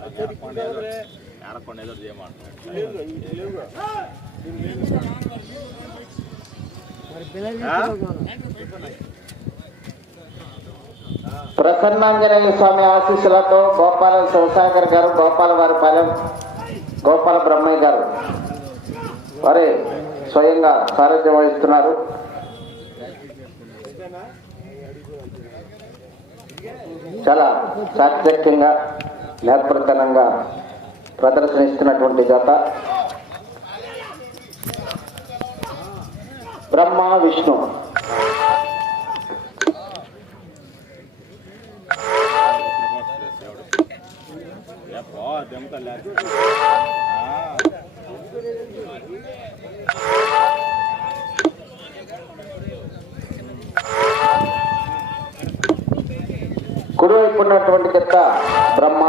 ఏదో పిల్లలు ప్రసన్నాంజనేయ స్వామి ఆశీస్సులతో గోపాల శివసాగర్ గారు గోపాల వారి పాలెం గోపాల బ్రహ్మయ్య గారు. వారి స్వయంగా సారథ్యం వహిస్తున్నారు. చాలా చాకచక్యంగా నేర్పరితనంగా ప్రదర్శనిస్తున్నటువంటి జత. బ్రహ్మ విష్ణు. చెత్త బ్రహ్మ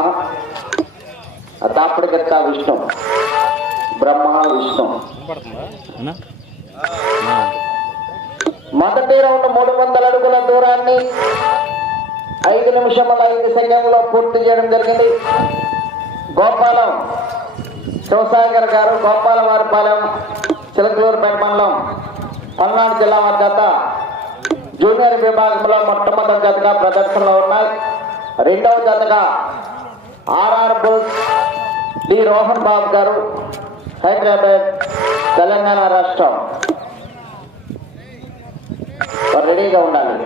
తాపడి చెత్త విష్ణు. బ్రహ్మ విష్ణు. మొదటి రౌండ్ మూడు వందల అడుగుల దూరాన్ని ఐదు నిమిషముల ఐదు సెకండ్లో పూర్తి చేయడం జరిగింది. గోపాలం శివసాగర్ గారు గోపాల వారిపాలెం చిలకలూరుపేట మండలం పల్నాడు జిల్లా వారి జూనియర్ విభాగంలో మొట్టమొదటి జతగా ప్రదర్శనలో ఉన్నాయి. రెండవ జతగా RR bulls D Rohan Babu గారు హైదరాబాద్ తెలంగాణ రాష్ట్రం రెడీగా ఉండాలి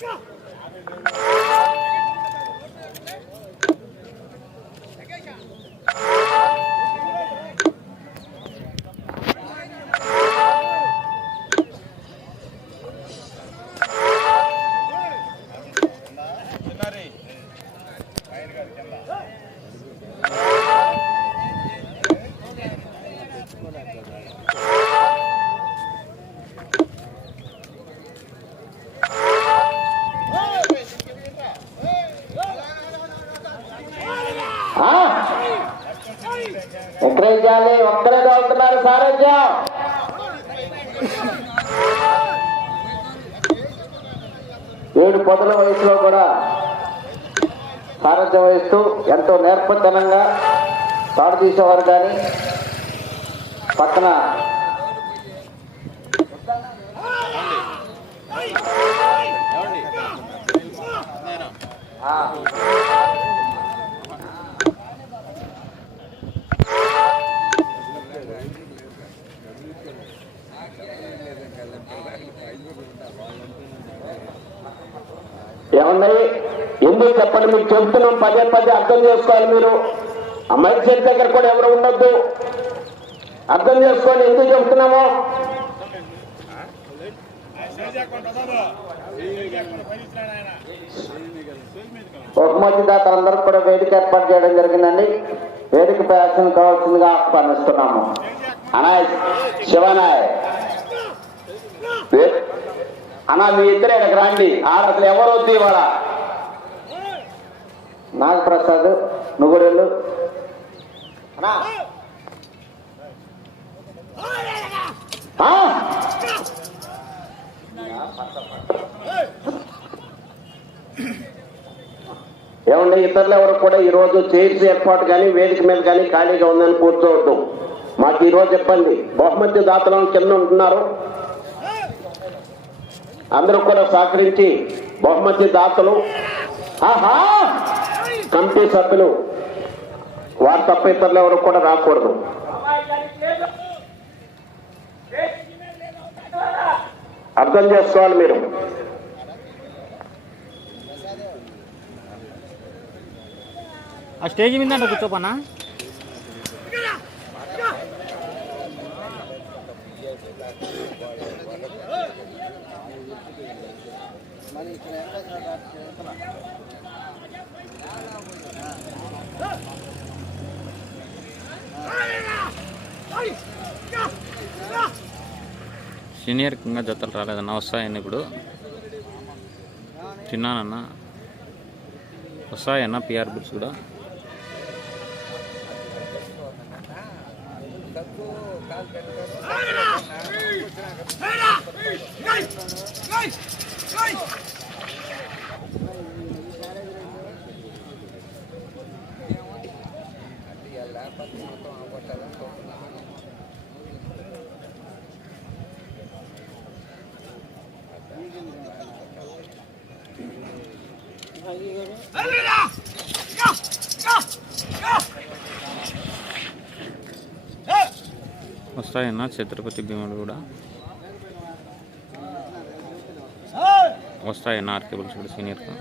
Yeah. చేయాలి ఒక్కరే తోలుతున్నారు సారథ్యం ఏడు పొదల వయసులో కూడా సారథ్యం వహిస్తూ ఎంతో నేర్పతనంగా తాడు తీసేవారు కానీ పక్కన ఆ. ఎందుకు చెప్పండి మీకు చెప్తున్నాం పదే పదే అర్థం చేసుకోవాలి మీరు. అమ్మాయి చేతి దగ్గర కూడా ఎవరు ఉండొద్దు. అర్థం చేసుకోండి ఎందుకు చెబుతున్నాము బహుమతి కూడా వేదిక ఏర్పాటు చేయడం జరిగిందండి. వేదిక ప్రయాసం కావాల్సిందిగా ఆహ్వానిస్తున్నాము. అనాయ్ శివనాయ్ అనా మీ ఇద్దరు ఇక్కడికి రండి. ఆడ అసలు ఎవరు వద్దు ఇవాళ? నాగప్రసాద్ నువ్వు కూడా వెళ్ళు అన్నా. ఆ? ఏమండి ఇతరులు ఎవరు కూడా ఈ రోజు చైర్స్ ఏర్పాటు కానీ వేదిక మీద కానీ ఖాళీగా ఉందని కూర్చోవద్దు. మాకు ఈ రోజు చెప్పండి బహుమతి దాతలను కింద ఉంటున్నారు. అందరూ కూడా సహకరించి బహుమతి దాతలు. ఆహా! కమిటీ సభ్యులు వారు తప్ప ఇతరులు ఎవరు కూడా రాకూడదు. అర్థం చేసుకోవాలి మీరు. ఆ స్టేజ్ మీద కూర్చోపన్నా సీనియర్ ఇంకా జతలు రాలేదన్న వస్తాయన్న ఇప్పుడు తిన్నానన్న వస్తాయన్న పిఆర్ బుక్స్ కూడా వస్తాయన్నా ఛత్రపతి భీముడు కూడా. వస్తాయన్న ఆర్కేబుల్స్ కూడా సీనియర్గా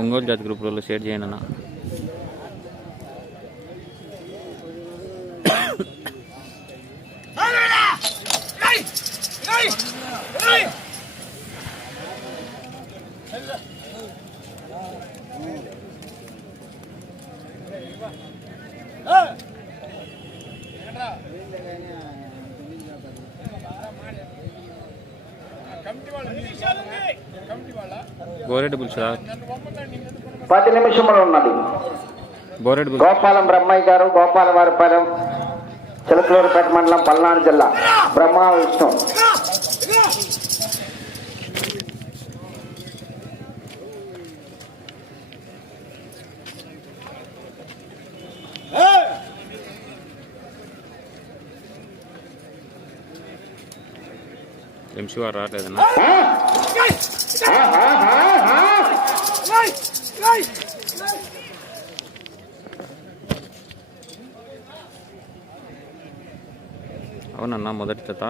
ఒంగోలు జాతి గ్రూపులలో షేర్ చేయండి గోరెడ్డి పది నిమిషములు ఉన్నది. గోపాలం బ్రహ్మయ్య గారు గోపాలవారిపాలెం చిలకలూరుపేట మండలం పల్నాడు జిల్లా బ్రహ్మ విష్ణు. ఎంసీ వారు రావట్లేదన్న ఆ? ఆ, ఆ, ఆ, ఆ. అవునన్న మొదటి జత.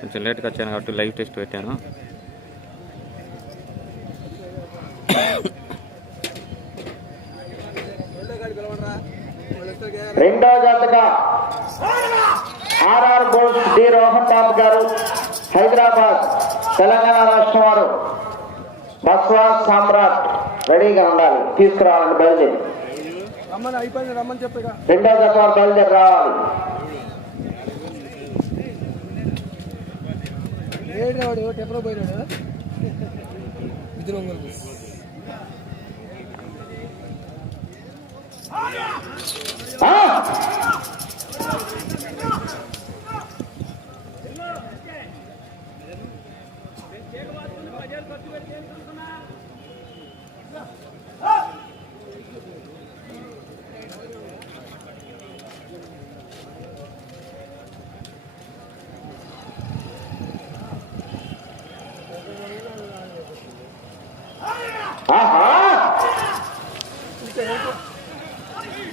కొంచెం లేట్గా వచ్చాను కాబట్టి లైవ్ టెస్ట్ పెట్టాను. రెండో జాతగా RR gold D Rohan Babu గారు హైదరాబాద్ తెలంగాణ రాష్ట్రం వారు. బస్వా సామ్రాట్ రెడీగా ఉండాలి తీసుకురావాలని బయలుదేరి. రమ్మని అయిపోయింది రమ్మని చెప్పగా రెండో జత బయలుదేరి రావాలి. ఏడు వాడు టెంపరో పోయినాడు? ఇద్దరు ఒంగోలు ఆ!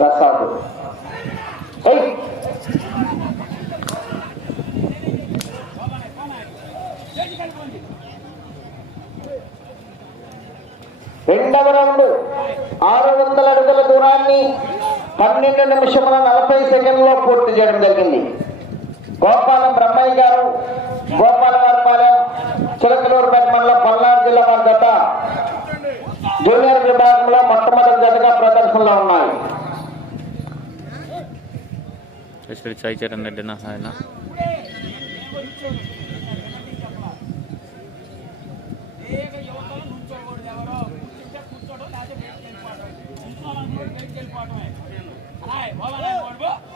ప్రసాద్. రెండవ రౌండ్. ఆరు వందల అడుగుల దూరాన్ని పన్నెండు నిమిషముల నలభై సెకండ్లో పూర్తి చేయడం జరిగింది. గోపాలం బ్రహ్మయ్య గారు గోపాలవారిపాలెం చిలకలూరుపేట మండలం పల్నాడు జిల్లా వారి జత. జూనియర్ విభాగంలో మొట్టమొదటి జతగా ప్రదర్శనలో ఉన్నాయి శ్రీ సాయి చరణ్ రెడ్డి నా ఆయన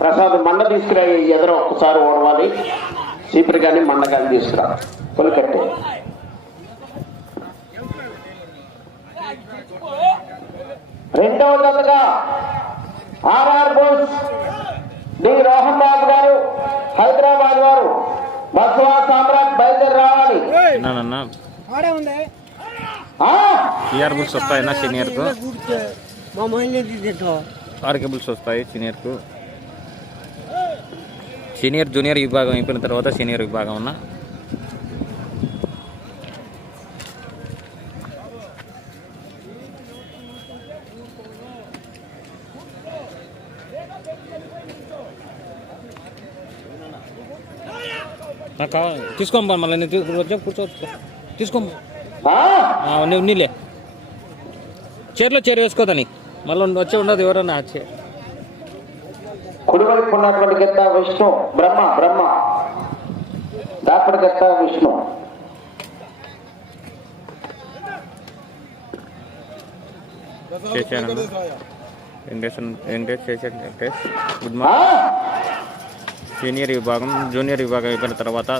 ప్రసాద్ మండ తీసుకురా ఎదురు ఒకసారి ఓడవాలి. సీపర్ కానీ మండ కానీ తీసుకురా. కొలికట్టే రెండవ జతగా ఆర్ఆర్ బోస్ బాబు గారు హైదరాబాద్ వారు బస్వా సామ్రాట్ బయలుదేరి రావాలి. సీనియర్కు ఆర్కే బుల్స్ వస్తాయి సీనియర్కు సీనియర్ జూనియర్ విభాగం అయిపోయిన తర్వాత సీనియర్ విభాగం ఉన్న తీసుకోమ్మా మళ్ళీ నేను తీ- వచ్చా కూర్చోవచ్చు తీసుకోమ్మా. నువ్వు నీలే చీరలో చీర వేసుకోదని మళ్ళీ వచ్చి ఉండదు ఎవరన్నా చే- కుడివైపు ఉన్నటువంటి గెత్త విష్ణు. బ్రహ్మ బ్రహ్మ. దాపడి గెత్త విష్ణు. చేశాను. వెంకటేష్ వెంకటేష్ చేశాను? వెంకటేష్ గుడ్! మార్నింగ్. సీనియర్ విభాగం జూనియర్ విభాగం అయిపోయిన తర్వాత!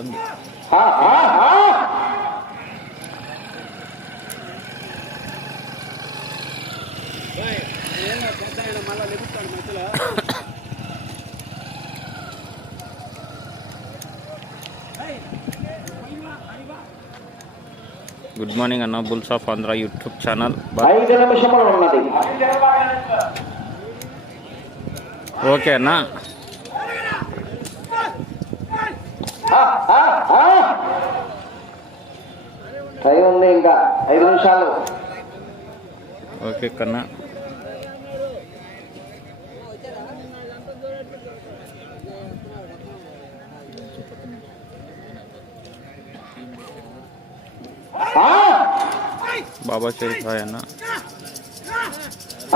గుడ్ మార్నింగ్ అన్న bulls of Andhra YouTube channel okay అన్న ఆ! ఆ! ఆ! టైం ఉంది ఇంకా ఐదు నిమిషాలు ఓకే కన్నా! బాబా హాయ్ అన్న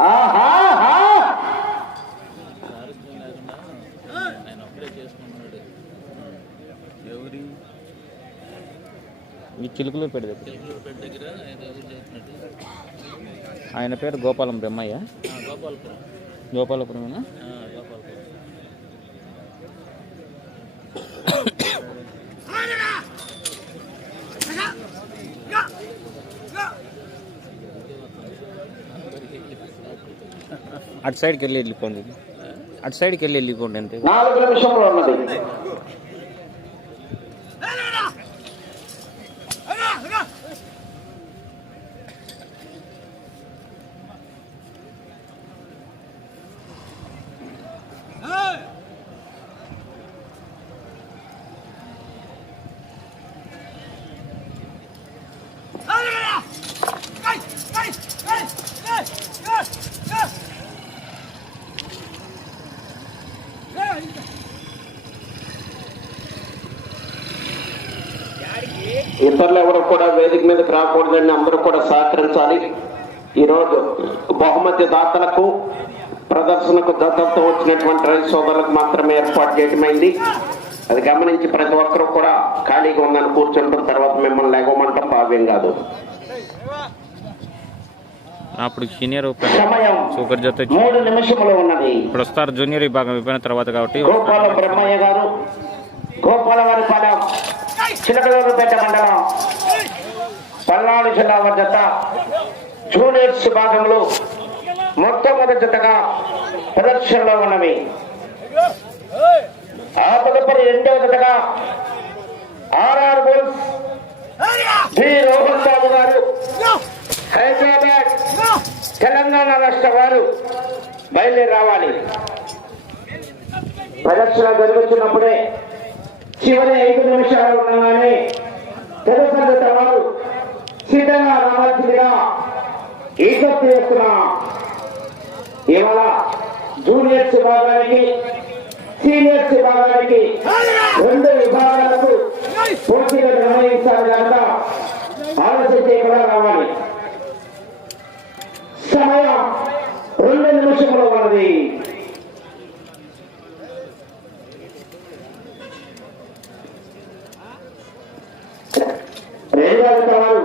ఆహా! ఆ! ఈ చిలుకలు పెడితే ఆయన పేరు గోపాలం బ్రహ్మయ్య. గోపాలపురమేనా? అటు సైడ్కి వెళ్ళి వెళ్ళిపోండి. అటు సైడ్కి వెళ్ళి వెళ్ళిపోండి అంతే. నాలుగు నిమిషములు ఉన్నది ఇతరులు ఎవరు కూడా వేదిక మీదకి రాకూడదని అందరూ కూడా సహకరించాలి. ఈరోజు బహుమతి దాతలకు ప్రదర్శనకు దత్తతో వచ్చినటువంటి రైతు సోదరులకు మాత్రమే ఏర్పాటు చేయటమైంది. అది గమనించి ప్రతి ఒక్కరూ కూడా ఖాళీగా ఉందని కూర్చుంటాం తర్వాత మిమ్మల్ని లేగమంటాం భావ్యం కాదు. అప్పుడు సీనియర్ సూపర్ జత మూడు నిమిషములు ఉన్నది. ఇప్పుడు వస్తారు జూనియర్ విభాగం అయిపోయిన తర్వాత కాబట్టి గోపాల బ్రహ్మయ్య గారు గోపాలవారి పాలెం చిలకలూరుపేట మండలం. పల్నాడు జిల్లా జత జూనియర్స్ విభాగంలో మొట్టమొదటి జతగా ప్రదర్శనలో ఉన్నవి. ఆ తదుపరి రెండవ జతగా RR bulls D Rohan Babu గారు హైదరాబాద్ తెలంగాణ రాష్ట్ర వారు బయలుదేరి రావాలి ప్రదర్శన జరుగుతున్నప్పుడే చివరి ఐదు నిమిషాలు ఉండగానే తెలుసంగత వారు సిద్ధంగా రావాల్సిందిగా ఈజత్ చేస్తున్నా ఇవాళ జూనియర్స్ విభాగానికి సీనియర్స్ విభాగానికి రెండు విభాగాలకు పూర్తిగా నిర్వహించాలి కనుక ఆలోచన చేయకుండా రావాలి. సమయం రెండు నిమిషంలో ఉన్నది రేడియో వారు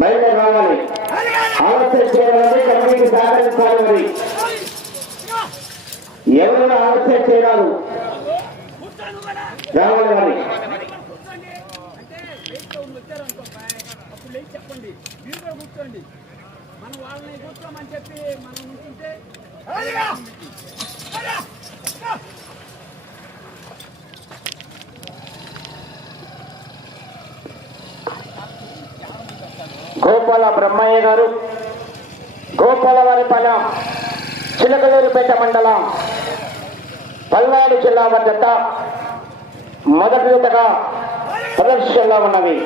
బయట రావాలి ఆలోచన చేయాలంటే కమిటీకి సహకరించాలి మరి ఎవరైనా ఆలోచన చేయాలి రావాలి మరి అప్పుడు లేచి చెప్పండి మీరు కూడా కూర్చోండి గోపాల బ్రహ్మయ్య గారు గోపాలవారిపాలెం చిలకలూరిపేట మండలం పల్నాడు జిల్లా వద్ద మొదటి జతగా ప్రదర్శనలో ఉన్నవి.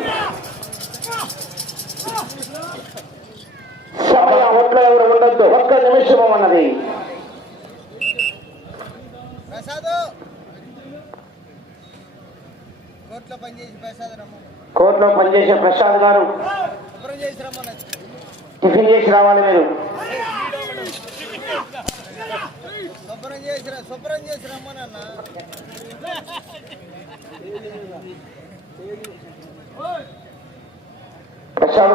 సమయం ఎవరు ఉండొద్దు ఒక్క నిమిషము ఉన్నది. కోర్టులో పనిచేసి ప్రసాద్ గారు టిఫిన్ చేసి రావాలి మీరు. శుభ్రం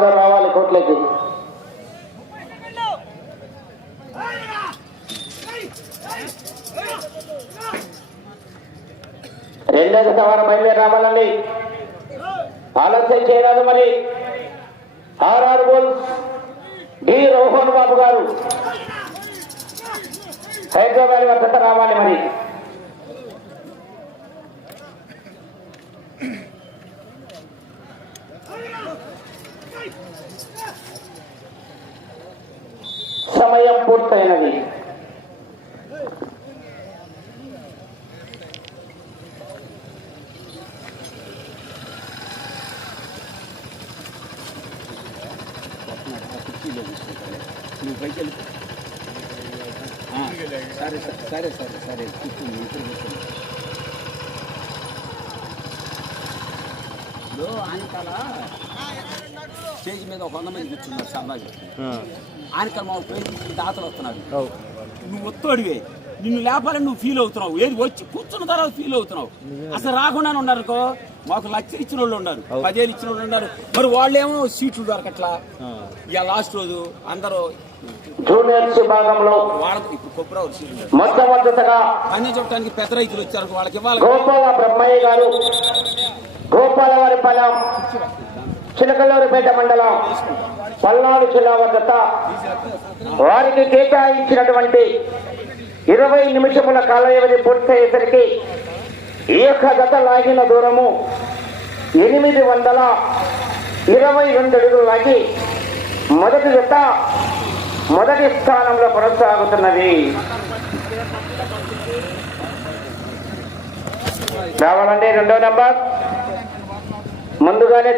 గారు రావాలి కోట్లకి. రెండవ జత బయలుదేరి రావాలండి. ఆలస్యం చేయరాదు మరి. ఆర్ఆర్ బోల్స్ డి రోహన్ బాబు గారు. హైదరాబాద్ వద్ద రావాలి మరి సమయం పూర్తయినది సరే సరే సరే. కూర్చోండి ఇప్పుడు కూర్చోండి. ఆనకాల. స్టేజ్ మీద ఒక వంద మంది కూర్చున్నారు సమాజం ఆనకాల మా పేరు దాతలు వస్తున్నారు. నువ్వు ఒత్తోడివే నిన్ను లేపాలని నువ్వు ఫీల్ అవుతున్నావు. ఏది వచ్చి కూర్చున్న తర్వాత ఫీల్ అవుతున్నావు. అసలు రాకుండానే ఉన్నారు మాకు లక్షలు ఇచ్చిన వాళ్ళు ఉన్నారు పదివేలు ఇచ్చిన వాళ్ళు ఉన్నారు. మరి వాళ్ళేమో సీట్లు దొరకట్లా. ఇక లాస్ట్ రోజు అందరూ జూనియర్స్ విభాగంలో మొట్టమొదటగా పని చెప్పడానికి పెద్ద రైతులు వచ్చారు. వాళ్ళకి ఇవ్వాలి. గోపాల బ్రహ్మయ్య గారు గోపాలవారిపాలెం చిలకలూరిపేట మండలం పల్నాడు జిల్లా వద్ద వారికి కేటాయించినటువంటి ఇరవై నిమిషముల కాల వ్యవధి పూర్తయ్యేసరికి ఈ యొక్క గత లాగిన దూరము ఎనిమిది వందల ఇరవై రెండు అడుగులు లాగి మొదటి జత మొదటి స్థానంలో కొనసాగుతున్నది. రావాలండి రెండో నంబర్. ముందుగానే